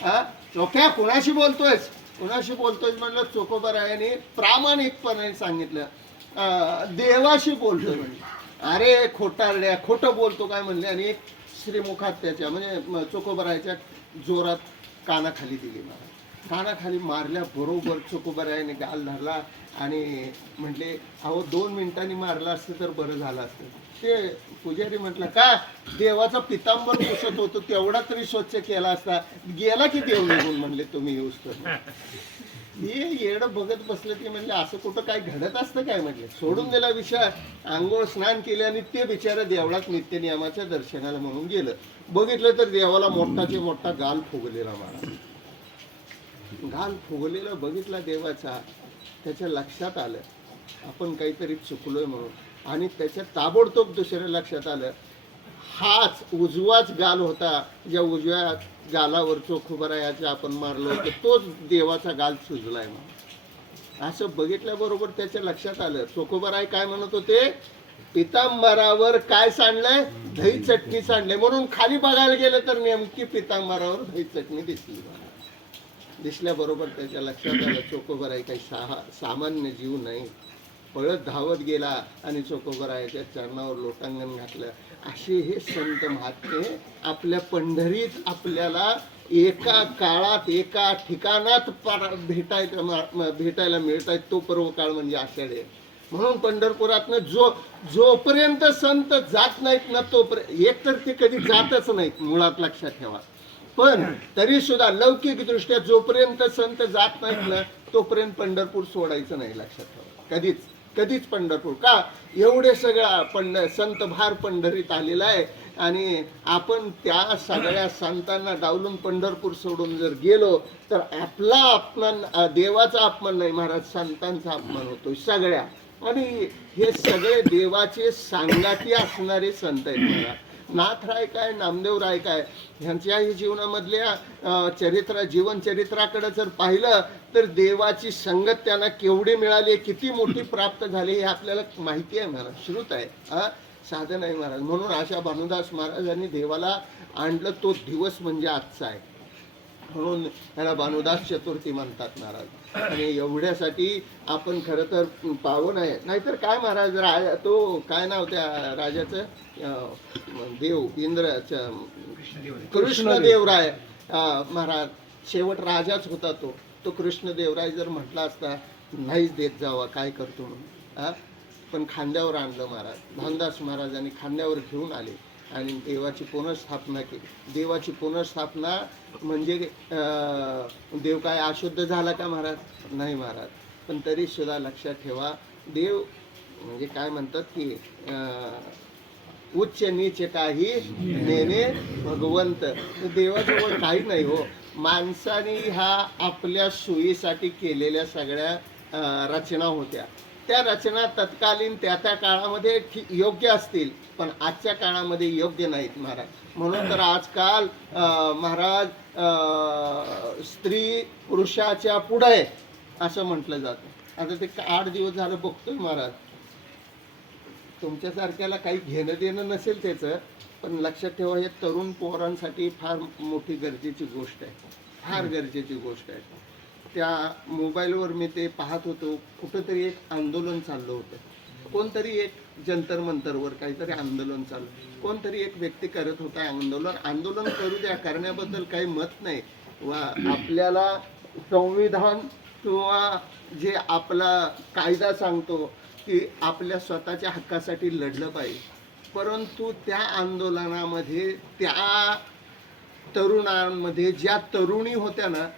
हा चोख्या कोणाशी बोलतोयस, कोणाशी बोलतोय म्हणलं. चोखोबरायाने प्रामाणिकपणे सांगितलं देवाशी बोलतोय म्हणले. अरे खोटारड्या, खोटं बोलतो काय म्हणले. आणि एक श्रीमुखात त्याच्या म्हणजे चोखोबरायाच्या जोरात कानाखाली दिली. मला कानाखाली मारल्या बरोबर चोखोबरायाने गाल धरला आणि म्हटले अहो 2 मिनिटांनी मारला असतं तर बरं झालं असतं. ते पुजारी म्हटलं का देवाचा पितांबर पुसत होतो तेवढा तरी स्वच्छ केला असता, गेला की देव निघून म्हणले तुम्ही येऊस तर. हे येडं बघत बसलं की म्हणले असं कुठं काय घडत असतं काय म्हटले. सोडून दिला विषय. आंघोळ स्नान केले आणि ते बिचारा देवळात नित्य नियमाच्या दर्शनाला म्हणून गेलं. बघितलं तर देवाला मोठाचे मोठा गाल फुगलेला महाराज. गाल फुगलेला बघितला देवाचा. त्याच्या लक्षात आलं आपण काहीतरी चुकलोय म्हणून. आणि त्याच्या ताबडतोब दुसऱ्या लक्षात आलं हाच उजवाच गाल होता ज्या उजव्या गालावर चोखोबरायाचा आपण मारलो होतो तोच देवाचा गाल सुजलाय म्हणून. असं बघितल्याबरोबर त्याच्या लक्षात आलं चोखोबराय काय म्हणत होते, पितांबरावर काय सांडलंय, दही चटणी सांडले. म्हणून खाली बघायला गेलं तर नेमकी पितांबरावर दही चटणी दिसली. दिसल्याबरोबर त्याच्या लक्षात आलं चोखोबराय काही सामान्य जीव नाही. पळत धावत गेला आणि चोखोबरायाच्या चरणावर लोटांगण घातलं. असे हे संत महात्मे आपल्या पंढरीत आपल्याला एका काळात एका ठिकाणात भेटायला मिळत आहेत. तो पर्व काळ म्हणजे आषाढ आहे. म्हणून पंढरपुरातनं जोपर्यंत संत जात नाहीत ना तोपर्यंत, एक तर ते कधी जातच नाहीत मुळात लक्षात ठेवा. पण तरी सुद्धा लौकिक दृष्ट्या जोपर्यंत संत जात नाहीत ना तोपर्यंत पंढरपूर सोडायचं नाही लक्षात ठेवा. कधीच पंढरपूर का एवढे सगळा संत भार पंढरीत आलेला आहे. आणि आपण त्या सगळ्या संतांना डावलून पंढरपूर सोडून जर गेलो तर आपला अपमान, देवाचा अपमान नाही महाराज, संतांचा अपमान होतो सगळ्या. आणि हे सगळे देवाचे सांगाती असणारे संत आहेत महाराज. नाथराय काय, नामदेवराय काय, ह्यांच्याही जीवनामधल्या जीवनचरित्राकडे जर पाहिलं तर देवाची संगत त्यांना केवढी मिळाली, किती मोठी प्राप्त झाली हे आपल्याला माहिती आहे महाराज, श्रुत आहे, साधन आहे महाराज. म्हणून अशा भानुदास महाराजांनी देवाला आणलं तो दिवस म्हणजे आजचा आहे. म्हणून त्याला भानुदास चतुर्थी म्हणतात महाराज. आणि एवढ्यासाठी आपण खरं तर पावन आहे. नाहीतर काय महाराज, तो काय नाव त्या राजाचं, देव इंद्राचं, कृष्णदेवराय महाराज. शेवट राजाच होता तो कृष्णदेवराय जर म्हटला असता नाहीच देत जावा काय करतो म्हणून, पण खांद्यावर आणलं महाराज. भानुदास महाराजांनी खांद्यावर घेऊन आले आणि देवाची पुनर्स्थापना केली. देवाची पुनर्स्थापना म्हणजे देव काय अशुद्ध झाला का महाराज, नाही महाराज. पण तरी सुद्धा लक्षात ठेवा देव म्हणजे काय म्हणतात की उच्च नीच काही नेणे भगवंत. देवाजवळ काही नाही हो. माणसाने ह्या आपल्या सोयीसाठी केलेल्या सगळ्या रचना होत्या. त्या रचना तत्कालीन त्या काळामध्ये योग्य असतील पण आजच्या काळामध्ये योग्य नाहीत महाराज. म्हणून तर आजकाल महाराज स्त्री पुरुषाच्या पुढे असं म्हटलं जातं. आता ते 8 दिवस झालं बघतोय महाराज. तुमच्यासारख्याला काही घेणं देणं नसेल त्याचं, पण लक्षात ठेवा हे तरुण पोरांसाठी फार मोठी गरजेची गोष्ट आहे, फार गरजेची गोष्ट आहे. त्या मोबाईलवर मी ते पाहत होतो, कुठंतरी एक आंदोलन चाललं होतं. कोणतरी एक जंतर मंतरवर काहीतरी आंदोलन चालू, कोणतरी एक व्यक्ती करत होता आंदोलन करू द्या, करण्याबद्दल काही मत नाही. वा आपल्याला संविधान किंवा जे आपला कायदा सांगतो की आपल्या स्वतःच्या हक्कासाठी लढलं पाहिजे. परंतु त्या आंदोलनामध्ये त्या तरुणांमध्ये ज्या तरुणी होत्या ना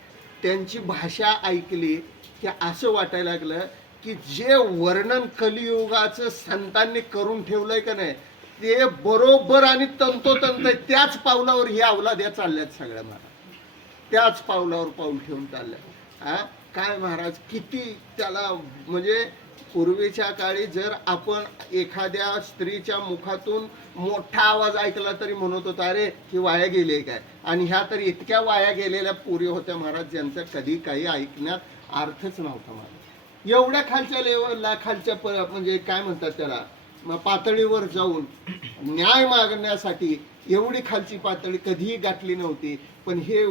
त्यांची भाषा ऐकली की असं वाटायला लागलं की जे वर्णन कलियुगाचं संतांनी करून ठेवलंय का नाही ते बरोबर आणि तंतोतंत त्याच पावलावर ही अवलाद्या चालल्यात सगळ्या महाराज, त्याच पावलावर पाऊल ठेवून चालल्या. काय महाराज किती त्याला म्हणजे पूर्वीच्या काळी जर आपण एखाद्या स्त्रीच्या मुखातून मोठा आवाज ऐकला तरी म्हणत होता अरे ही वाया गेली काय. आणि ह्या तर इतक्या वाया गेलेल्या पुरी होत्या महाराज ज्यांचा कधी काही ऐकण्यात अर्थच नव्हता महाराज. एवढ्या खालच्या लेवलला खालच्या म्हणजे काय म्हणतात त्याला पातळीवर जाऊन न्याय मागण्यासाठी एवढी खालची पातळी कधीही गाठली नव्हती. पण हे